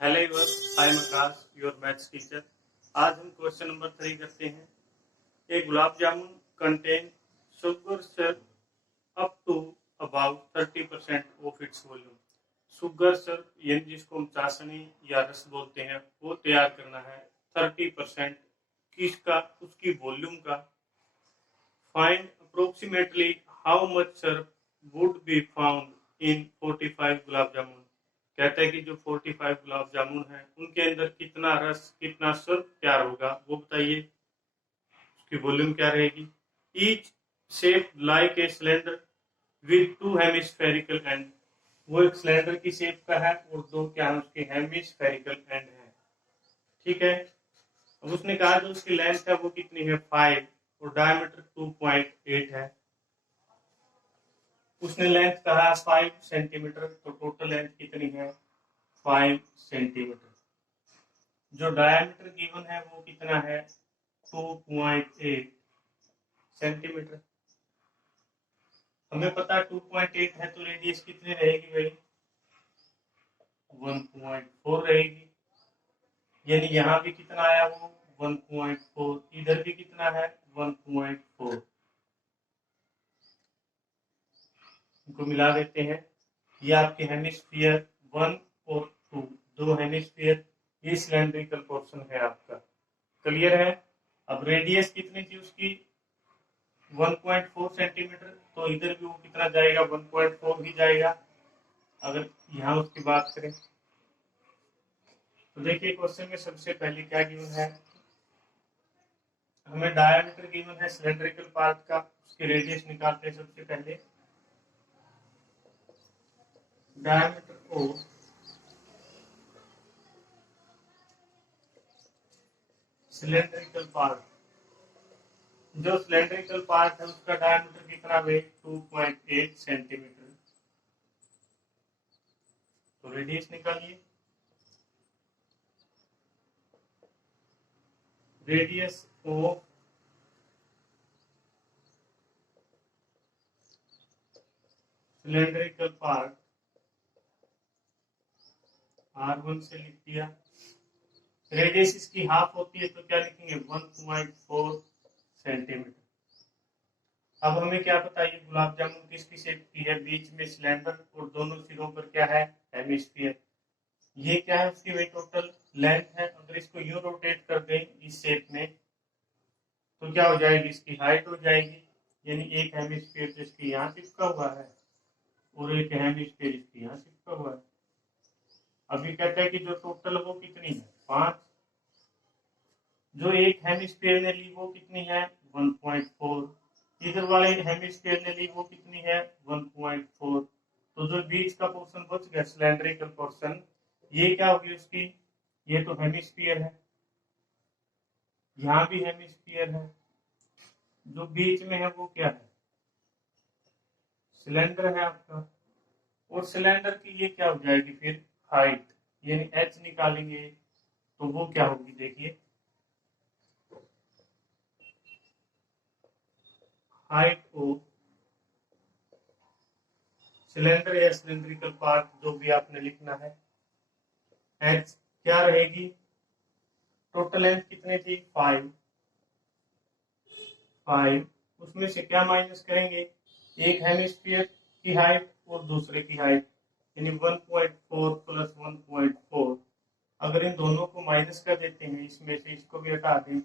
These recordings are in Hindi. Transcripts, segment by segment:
Hello everyone, I am Akash, your maths teacher. आज हम क्वेश्चन नंबर 3 करते हैं। A gulab jamun contain sugar syrup up to about 30% of its volume. Sugar syrup यानी जिसको हम चाशनी या रस बोलते हैं, वो तैयार करना है 30% किसका, उसकी वॉल्यूम का। Find approximately how much syrup would be found in 45 gulab jamun. कहते हैं कि जो 45 गुलाब जामुन है उनके अंदर कितना रस, कितना सिरप तैयार होगा, वो बताइए। उसकी वॉल्यूम क्या रहेगी। Each shape like a cylinder with two hemispherical and. वो एक सिलेंडर की शेप का है और दो क्या है उसके हेमिस्फेरिकल एंड है। ठीक है। अब उसने कहा जो उसकी लेंथ है वो कितनी है 5 और डायमीटर 2.8 है। उसने लेंथ कहा 5 सेंटीमीटर, तो टोटल लेंथ कितनी है 5 सेंटीमीटर। जो डायमीटर गिवन है वो कितना है 2.8 सेंटीमीटर। हमें पता 2.8 है तो रेडियस कितनी रहेगी भाई 1.4 रहेगी। यानी यहाँ भी कितना आया वो 1.4, इधर भी कितना है 1.4। इनको मिला देते हैं। ये आपके हेमिस्फीयर 1 और 2, दो हेमिस्फीयर, ये सिलेंड्रिकल पोर्शन है आपका। क्लियर है। अब रेडियस कितनी थी उसकी 1.4 सेंटीमीटर, तो इधर भी वो कितना जाएगा 1.4 ही जाएगा। अगर यहाँ उसकी बात करें तो देखिए क्वेश्चन में सबसे पहले क्या गिवन है, हमें डायमीटर गिवन है सिलेंड्रिकल पार्ट का, उसके रेडियस निकालते हैं सबसे पहले। डायमीटर ओ सिलेंड्रिकल पार्ट, जो सिलेंड्रिकल पार्ट है उसका डायमीटर कितना है 2.8 सेंटीमीटर। तो रेडियस निकालिए। Radius O cylindrical part R1 से लिख दिया। रेडियस इसकी हाफ होती है तो क्या लिखेंगे 1.4 सेंटीमीटर। अब हमें क्या पता है गुलाब जामुन किसकी शेप की है, बीच में सिलेंडर और दोनों सिरों पर क्या है हेमिस्फीयर। ये क्या है उसकी वही टोटल लेंथ है। अगर इसको यूं रोटेट कर दें इस शेप में तो क्या हो जाएगी, इसकी हाइट हो जाएगी। यानी एक हेमिस्फीयर तो इसकी यहाँ चिपका हुआ है और एक हेमिस्फीयर इसकी यहाँ चिपका हुआ है। अभी कहते हैं कि जो टोटल वो कितनी है 5, जो एक हेमिस्फीयर ने ली वो कितनी है 1.4, इधर वाले हेमिस्फीयर ने ली वो कितनी है 1.4। तो जो बीच का पोर्शन बच गया सिलेंड्रिकल पोर्शन, ये क्या होगी उसकी, ये तो हेमिस्फीयर है, यहाँ भी हेमिस्फीयर है, जो बीच में है वो क्या है सिलेंडर है आपका। और सिलेंडर की ये क्या हो जाएगी फिर हाइट, यानी h निकालेंगे तो वो क्या होगी देखिए, हाइट ऑफ सिलेंडर या सिलेंड्रिकल पार्ट जो भी आपने लिखना है, h क्या रहेगी, टोटल लेंथ कितनी थी 5, उसमें से क्या माइनस करेंगे, एक हेमिस्फीयर की हाइट और दूसरे की हाइट, यानी 1.4 प्लस 1.4। अगर इन दोनों को माइनस कर देते हैं, इसमें से इसको भी हटा दें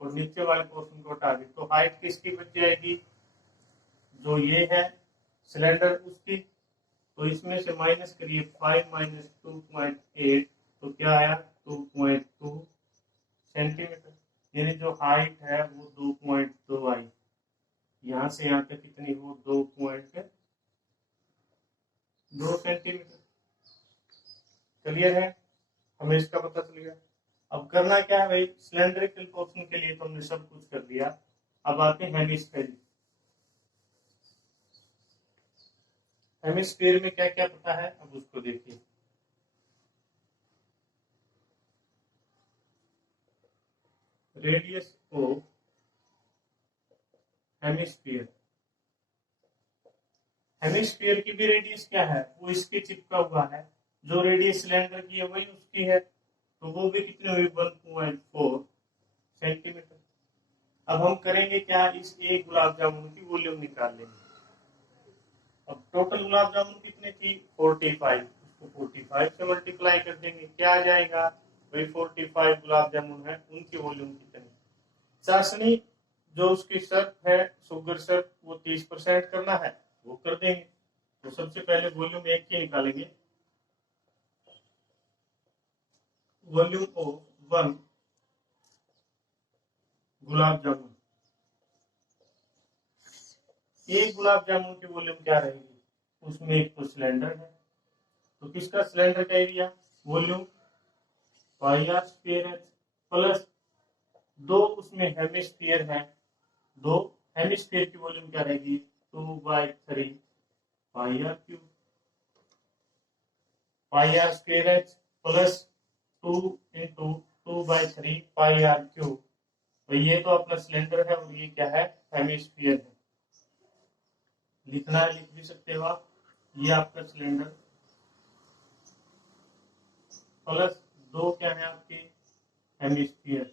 और नीचे वाले पोर्शन को हटा दें, तो हाइट किसकी बच जाएगी, जो ये है सिलेंडर उसकी। तो इसमें से माइनस करिए 5 माइनस 2.8, तो क्या आया 2.2 सेंटीमीटर। यानी जो हाइट है वो 2.2 आई। यहाँ से यहाँ तक कितनी हो 2.2 सेंटीमीटर। क्लियर है, हमें इसका पता चल गया। अब करना क्या है भाई, सिलेंड्रिकल पोर्शन के लिए तो हमने सब कुछ कर दिया। अब आते हैं हेमिस्फीयर। हेमिस्फीयर में क्या क्या पता है अब उसको देखिए। रेडियस ऑफ हेमिस्फीयर, हेमिस्फीयर की भी रेडियस क्या है वो इसके चिपका हुआ है जो रेडियस सिलेंडर की है वही उसकी है, तो वो भी कितनी हुई 1.4 सेंटीमीटर। अब हम करेंगे क्या, इस एक गुलाब जामुन की वॉल्यूम निकाल लेंगे। अब टोटल गुलाब जामुन कितनी थी 45, उसको 45 से मल्टीप्लाई कर देंगे, क्या आ जाएगा भाई 45 गुलाब जामुन है, उनकी वॉल्यूम कितनी। चाशनी जो उसकी शर्त है, शुगर शर्त, वो 30% करना है, वो कर देंगे। तो सबसे पहले वॉल्यूम एक की निकालेंगे, वॉल्यूम ऑफ 1 गुलाब जामुन। एक गुलाब जामुन की वॉल्यूम क्या रहेगी, उसमें एक तो सिलेंडर है, तो किसका सिलेंडर का area, volume pi r square है, प्लस दो उसमें हेमिस्फीयर है, दो हेमिस्फीयर की वॉल्यूम क्या रहेगी 2/3 pi r cube, pi r square h plus 2 into 2/3 pi r cube. तो ये तो अपना सिलेंडर है और ये क्या है हेमिस्फीयर है, लिखना है लिख भी सकते हो आप, ये आपका सिलेंडर प्लस दो क्या है आपके हेमिस्फीयर।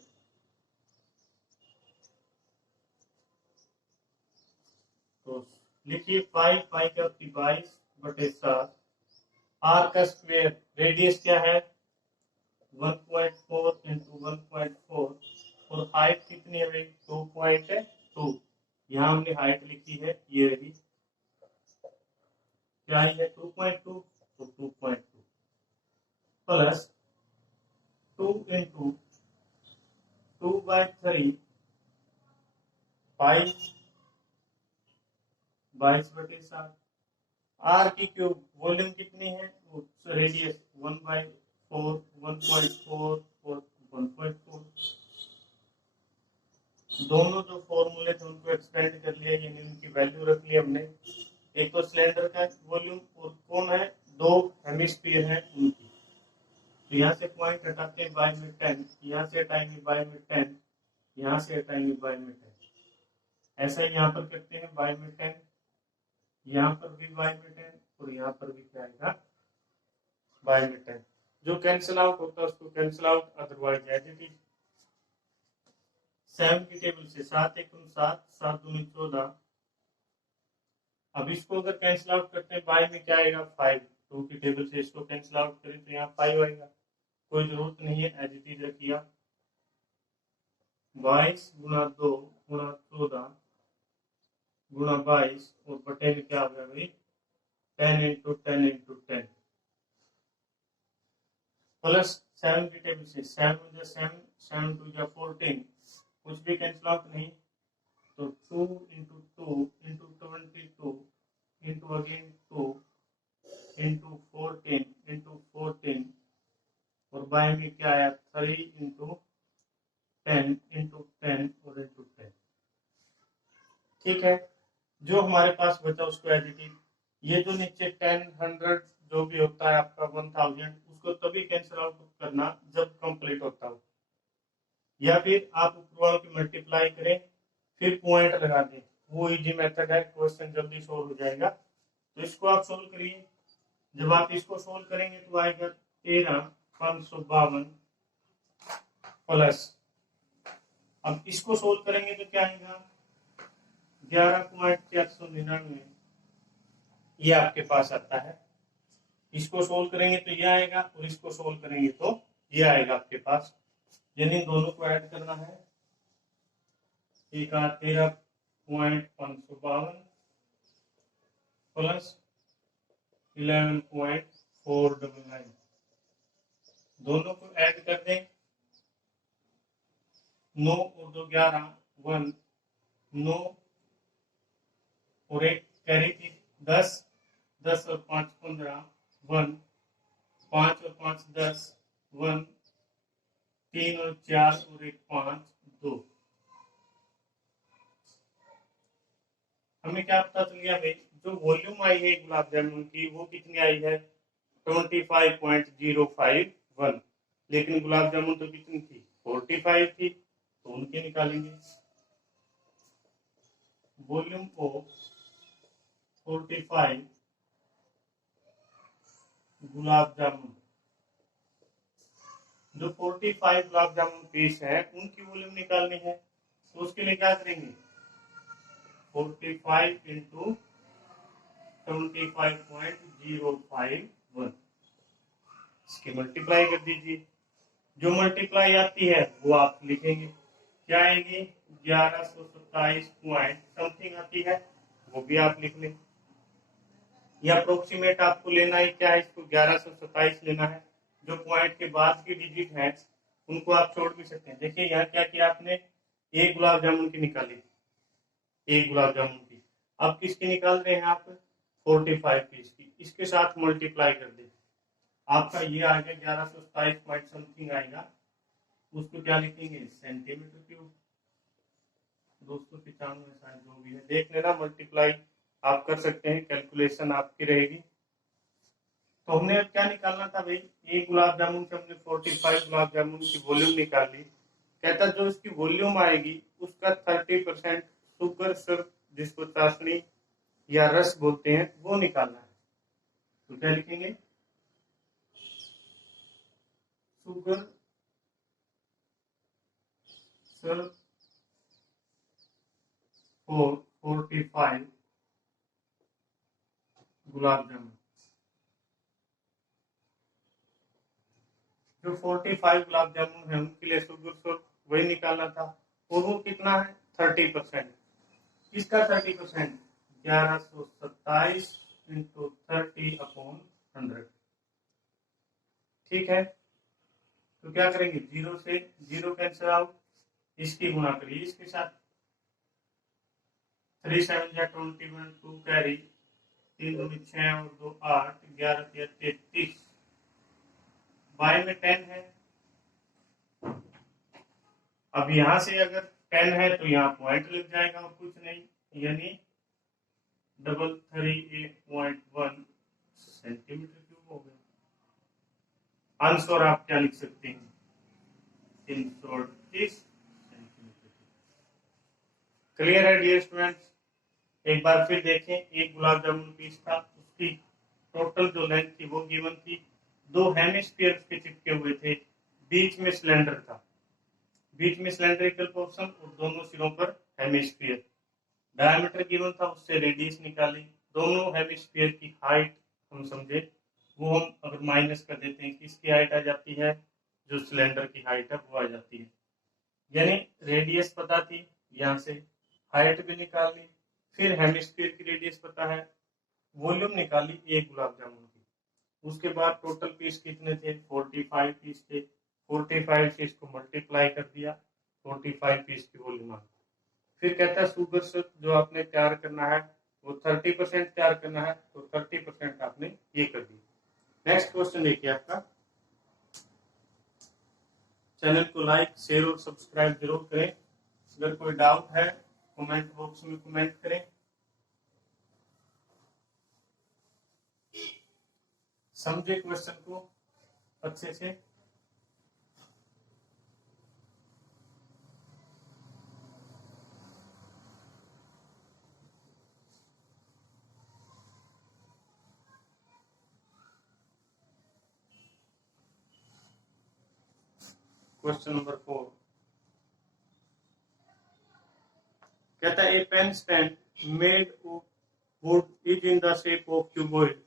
तो लिखिए पाई, पाई क्या होती 22/7, आर का स्क्वायर, रेडियस क्या है 1.4 इंटू 1.4, और हाइट कितनी है भाई 2.2। यहाँ हमने हाइट लिखी है, ये रही, क्या है 2.2, तो 2.2 प्लस 2 इंटू 2/3 पाई 22/7, आर की क्यूब, वॉल्यूम कितनी है, रेडियस 1/4, 1.4 और 1.4। दोनों जो फॉर्मूले थे उनको एक्सपेंड कर लिया, यानी उनकी वैल्यू रख ली हमने। एक तो सिलेंडर का वॉल्यूम और कौन है, दो हेमिस्फीयर है उनकी। तो यहाँ से पॉइंट हटाते हैं बाय में 10, यहाँ से हटाएंगे बाय में 10, यहाँ से हटाएंगे बाय में 10, ऐसा ही यहाँ पर करते हैं बाय में 10, यहाँ पर भी बाय में 10 और यहाँ पर भी क्या आएगा बाय में 10। जो कैंसिल आउट होता है उसको cancel out, otherwise as it is. 7 की टेबल से 7 1 7, 7 2 14। अब इसको अगर कैंसिल आउट करते हैं बाय में क्या आएगा 5, 2 की टेबल से इसको कैंसिल आउट करें तो यहाँ 5 आएगा, कोई जरूरत नहीं है, एज इट इज रखिए। 22 गुणा 2 गुणा 14 गुणा 22 और बटे में क्या होगा भाई 10 इंटू 10 इंटू 10 प्लस 7 की टेबल से 7 7 7 2 14, कुछ भी कैंसिल आउट नहीं, तो 2 into 2 into 22 into again 2 into 14 into 14 और बाय में क्या आया 3 इंटू 10 इंटू 10 और इंटू 10। ठीक है, जो हमारे पास बचा उसको एज इट इज। ये जो नीचे 10 100 जो भी होता है आपका 1000, उसको तभी कैंसिल आउट करना जब कंप्लीट होता हो, या फिर आप ऊपर वालों की मल्टीप्लाई करें फिर पॉइंट लगा दें, वो इजी मेथड है, क्वेश्चन जल्दी सोल्व हो जाएगा। तो इसको आप सोल्व करिए, जब आप इसको सोल्व करेंगे तो आएगा 13,552 प्लस, अब इसको सोल्व करेंगे तो क्या आएगा 11.499, ये आपके पास आता है। इसको सोल्व करेंगे तो ये आएगा और इसको सोल्व करेंगे तो ये आएगा आपके पास, यानी दोनों को ऐड करना है। एक 13.552 प्लस 11.499, दोनों को ऐड कर दें, 9 और 2 11 1, 9 और एक कैरी थी 10, 10 और 5 15 1, 5 और 5 10 1, 3 और 4 और एक 5 2। हमें क्या पता चल गया भाई, जो वॉल्यूम आई है गुलाब जामुन की वो कितनी आई है 25.051, लेकिन गुलाब जामुन तो कितनी थी 45 थी, तो उनके निकालेंगे। वॉल्यूम ऑफ 45 गुलाब जामुन, जो 45 गुलाब जामुन पीस है उनकी वॉल्यूम निकालनी है, तो उसके लिए क्या करेंगे, 45 इंटू 75.051, इसकी मल्टीप्लाई कर दीजिए। जो मल्टीप्लाई आती है वो आप लिखेंगे, क्या आएगी, 1127 पॉइंट समथिंग आती है, वो भी आप लिख लें। या अप्रोक्सीमेट आपको लेना है, क्या है, इसको 1127 लेना है। जो पॉइंट के बाद की डिजिट है उनको आप छोड़ भी सकते हैं। देखिए यहाँ क्या किया आपने, एक गुलाब जामुन की निकाली, एक गुलाब जामुन की, अब किसकी निकाल रहे हैं आप, 45 पीस की, इसके साथ मल्टीप्लाई कर दे, आपका ये आ गया 1127 पॉइंट समथिंग आएगा। उसको क्या लिखेंगे, सेंटीमीटर क्यूब, 295 शायद, जो भी है देख लेना, मल्टीप्लाई आप कर सकते हैं, कैलकुलेशन आपकी रहेगी। तो हमने अब क्या निकालना था भाई, एक गुलाब जामुन से हमने 45 गुलाब जामुन की वॉल्यूम निकाली। कहता जो इसकी वॉल्यूम आएगी उसका 30% शुगर सिरप, जिसको चाशनी या रस बोलते हैं, वो निकालना है। तो क्या लिखेंगे, sugar syrup for 45 gulab jamun. जो 45 गुलाब जामुन है उनके लिए शुगर सिरप वही निकालना था, और वो कितना है, 30%। किसका 30%, 1127 इंटू 30/100। ठीक है, तो क्या करेंगे, जीरो से जीरो कैंसिल आउट, इसकी गुणा करिए इसके साथ, 3 7 जा 21, 2 कैरी, 3 दूनी 6 और 2 8, 11 तिया 33, बाय में 10 है। अब यहां से अगर 10 है तो यहाँ पॉइंट लग जाएगा और कुछ नहीं, यानी 338.1 सेंटीमीटर क्यूब हो गया। आंसर आप क्या लिख सकते हैं, 338 सेंटीमीटर। क्लियर है डियर स्टूडेंट्स। एक बार फिर देखें, एक गुलाब जामुन पीस था, उसकी टोटल जो लेंथ थी वो गिवन थी, दो हेमिस्फीयर के चिपके हुए थे, बीच में सिलेंडर था, बीच में सिलेंड्रिकल पोर्शन और दोनों सिरों पर हेमिस्फीयर। डायमीटर गिवन था, उससे रेडियस निकाली, दोनों हेमिस्फीयर की हाइट हम समझे, वो हम अगर माइनस कर देते हैं, किसकी हाइट आ जाती है, जो सिलेंडर की हाइट है वो आ जाती है। यानी रेडियस पता थी, यहाँ से हाइट भी निकाल ली, फिर हेमिस्फीयर की रेडियस पता है, वॉल्यूम निकाली एक गुलाब जामुन की। उसके बाद टोटल पीस कितने थे, 45 पीस थे, 45 से इसको मल्टीप्लाई कर दिया, 45 पीस की वॉल्यूम आ गई। फिर कहता है शुगर सिरप जो आपने तैयार करना है वो 30% तैयार करना है, तो 30% आपने ये कर दिया। नेक्स्ट क्वेश्चन देखिए आपका, चैनल को लाइक शेयर और सब्सक्राइब जरूर करें। अगर कोई डाउट है कमेंट बॉक्स में कमेंट करें। समझे क्वेश्चन को अच्छे से। क्वेश्चन नंबर 4 कहता है, a pen stand made of wood is in the shape of cuboid.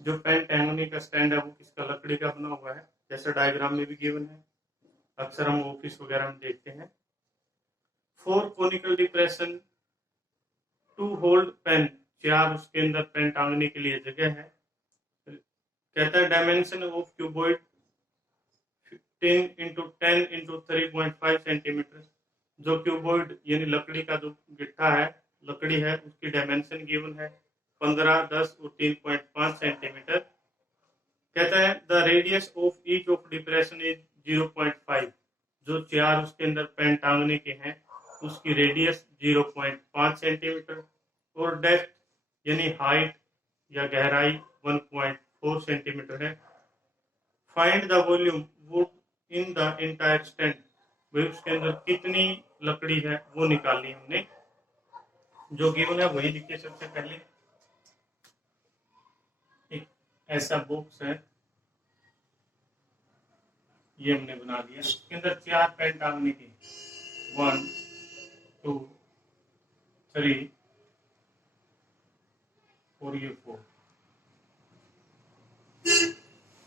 जो पेन टैंगनी का स्टैंड है वो किसका, लकड़ी का बना हुआ है, जैसे डायग्राम में भी गिवन है, अक्सर हम ऑफिस वगैरह में देखते हैं। 4 conical depression to hold pain, 4 उसके अंदर पेन टांगने के लिए जगह है। कहता है dimension of cuboid 10 into 10 into 3.5 centimetre. जो क्यूबॉइड यानी लकड़ी का जो गिट्टा है, लकड़ी है, उसकी डायमेंशन गिवन है 15, 10 और 3.5 सेंटीमीटर। कहता है the radius of each of depression is 0.5। जो 4 उसके अंदर पेन टांगने के हैं उसकी रेडियस 0.5 सेंटीमीटर, और डेप्थ यानी हाइट या गहराई 1.4 सेंटीमीटर है। Find the volume would in the entire stand, भाई उसके अंदर कितनी लकड़ी है वो निकालनी हमने। जो गिवन है वही लिखिए। सबसे पहले एक ऐसा बॉक्स है ये हमने बना लिया। इसके अंदर 4 पेन टांगने के, 1 2 3 और ये 4।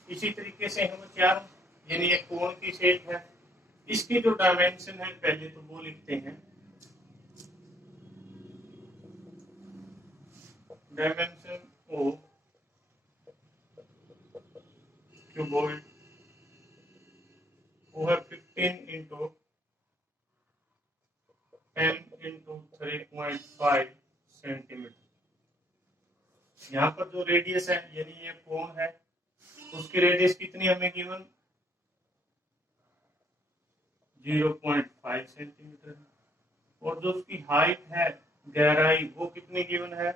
इसी तरीके से हम 4 यानी एक कोण की शेप है, इसकी जो डायमेंशन है पहले तो वो लिखते हैं। डायमेंशन ऑफ क्यूबॉइड वो है 15 इंटू 10 इंटू 3.5 सेंटीमीटर। यहाँ पर जो रेडियस है यानी ये कोण है, उसकी रेडियस कितनी हमें गिवन 0.5 सेंटीमीटर है। और जो उसकी हाइट है, गहराई, वो कितनी गिवन है,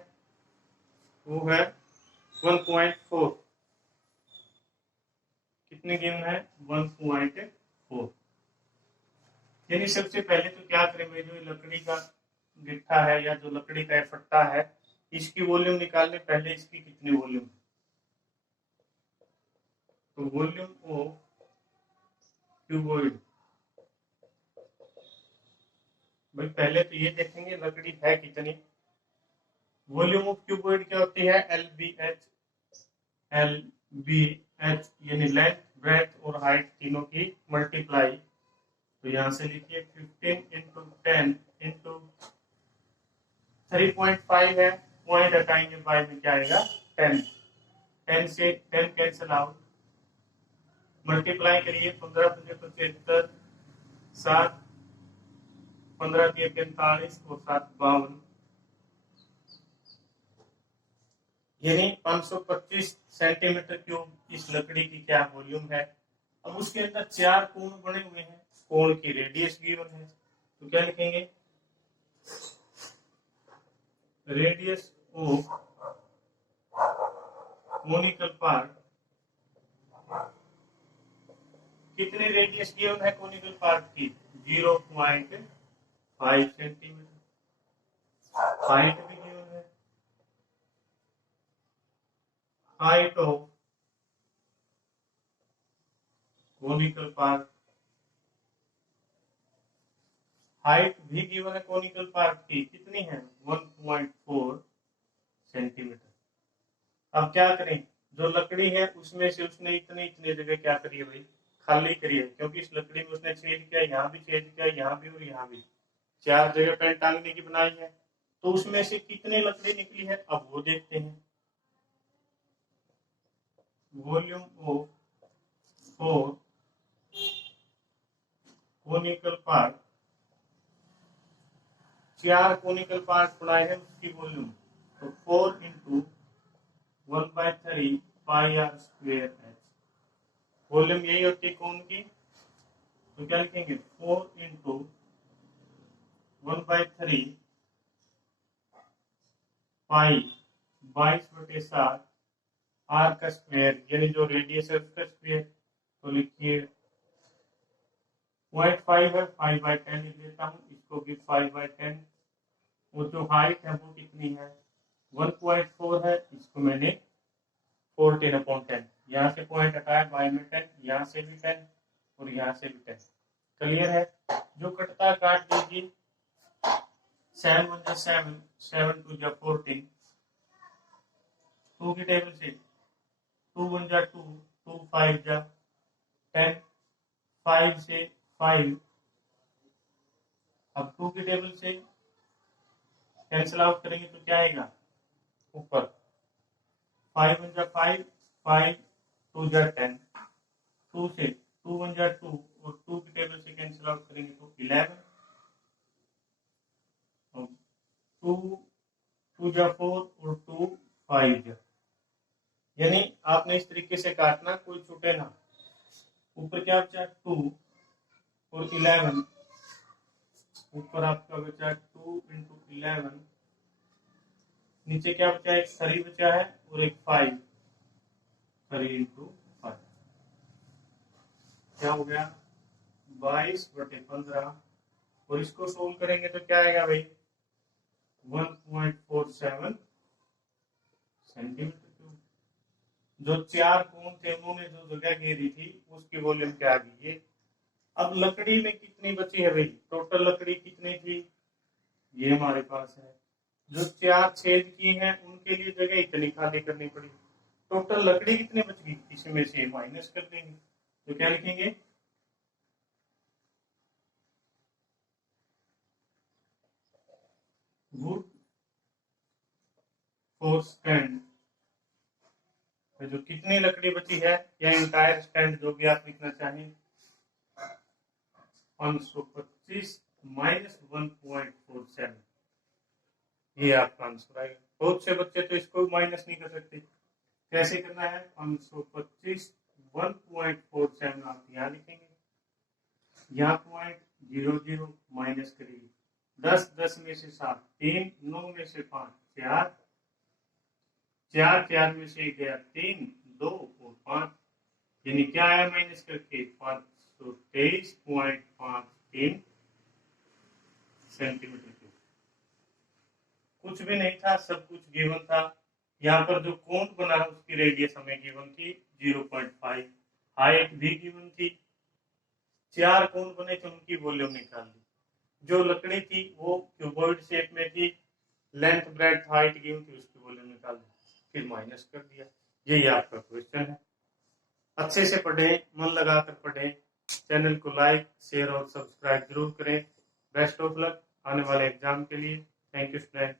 वो है 1.4। कितनी गिवन है 1.4। यानी सबसे पहले तो क्या करेंगे, जो लकड़ी का गिट्ठा है या जो लकड़ी का फट्टा है, इसकी वॉल्यूम निकालने पहले इसकी कितनी वॉल्यूम, तो वॉल्यूम ऑफ क्यूबॉइड, भाई पहले तो ये देखेंगे लकड़ी है कितनी। वॉल्यूम ऑफ क्यूबॉइड क्या होती है, LBH। LBH यानी लेंथ, ब्रेथ और हाइट तीनों की मल्टीप्लाई। तो यहां से लिखिए 15 इंटू 10 इंटू 3.5 है, पॉइंट हटाएंगे 5 में क्या आएगा 10। 10 से 10 कैंसिल आउट, मल्टीप्लाई करिए 15 पंजे 75, 7 15 दिए 45 और 7 52, यानी 525 सेंटीमीटर क्यूब इस लकड़ी की क्या वॉल्यूम है। अब उसके अंदर 4 कोण बने हुए हैं, कोण की रेडियस गिवन है, तो क्या लिखेंगे, रेडियस ऑफ कोनिकल पार्ट। कितनी रेडियस गिवन है कोनिकल पार्ट की, 0.5 सेंटीमीटर। हाइट भी गिवन है, height of conical part, height भी गिवन है कोनिकल पार्ट की, कितनी है 1.4 सेंटीमीटर। अब क्या करें, जो लकड़ी है उसमें से उसने इतने इतने जगह क्या करिए भाई, खाली करिए, क्योंकि इस लकड़ी में उसने छेद किया, यहाँ भी छेद किया, यहाँ भी और यहाँ भी, 4 जगह पेन टांगने की बनाई है। तो उसमें से कितने लकड़ी निकली है, अब वो देखते हैं। Volume of 4 conical part, 4 conical part बनाए हैं, उसकी वॉल्यूम, तो 4 into 1/3 pi r square h. Volume यही होती है कोण की, तो क्या लिखेंगे 4 इंटू 1/3 पाई 22/7 आर का स्क्वेयर, यानी जो रेडियस है उसका स्क्वेयर। तो लिखिए 0.5 है, 5/10 लिख देता हूँ, इसको भी 5/10। और जो हाइट है वो कितनी है 1.4 है, इसको मैंने 14/10, यहाँ से पॉइंट हटाया, बाय में 10, यहाँ से भी 10 और यहाँ से भी 10। क्लियर है, जो कटता काट दीजिए, 7 1 7, 7 2 14, 2 की टेबल से 2 1 2, 2 5 10, 5 से 5, अब 2 की टेबल से कैंसिल आउट करेंगे तो क्या आएगा ऊपर, 5 1 5, 5 2 10, 2 से 2 1 2 और 2 की टेबल से कैंसिल आउट करेंगे तो 11, 2 2 4 और 2 5। यानी आपने इस तरीके से काटना, कोई छूटे ना। ऊपर क्या बचा 2 और 11, ऊपर आपका बचा 2 इंटू 11, नीचे क्या बचा, एक 3 बचा है और एक 5, 3 इंटू 5, क्या हो गया 22/15। और इसको सोल्व करेंगे तो क्या आएगा भाई 1.47 सेंटीमीटर क्यूब। जो 4 कोण थे उन्होंने जो जगह घेरी थी उसकी वॉल्यूम क्या आ गई ये। अब लकड़ी में कितनी बची है भाई, टोटल लकड़ी कितनी थी, ये हमारे पास है। जो 4 छेद की हैं उनके लिए जगह इतनी खाली करनी पड़ी, टोटल लकड़ी कितनी बच गई, इसमें से माइनस कर देंगे। तो क्या लिखेंगे, वुड फॉर स्टैंड, जो कितनी लकड़ी बची है या इंटायर स्टैंड जो भी आप लिखना चाहें, 525 माइनस 1.47, ये आपका आंसर आएगा। बहुत से बच्चे तो इसको माइनस नहीं कर सकते, कैसे करना है, 525 1.47 आप यहाँ लिखेंगे, यहाँ पॉइंट 00 माइनस करिए, 10 10 में से 7, 3 9 में से 5 4, 4 4 में से गया 3 2 और 5, यानी क्या आया माइनस करके 523.53 सेंटीमीटर क्यूब। कुछ भी नहीं था, सब कुछ गिवन था। यहाँ पर जो कोण बना है उसकी रेडियस हमें गिवन थी 0.5, हाइट भी गिवन थी, 4 कोण बने थे उनकी वॉल्यूम निकाल दी, जो लकड़ी थी वो क्यूबॉइड शेप में थी, लेंथ ब्रेड्थ हाइट गिवन थी, उसकी वॉल्यूम निकाल दी, फिर माइनस कर दिया। यही आपका क्वेश्चन है। अच्छे से पढ़ें, मन लगाकर पढ़ें, चैनल को लाइक शेयर और सब्सक्राइब जरूर करें। बेस्ट ऑफ लक आने वाले एग्जाम के लिए। Thank you student.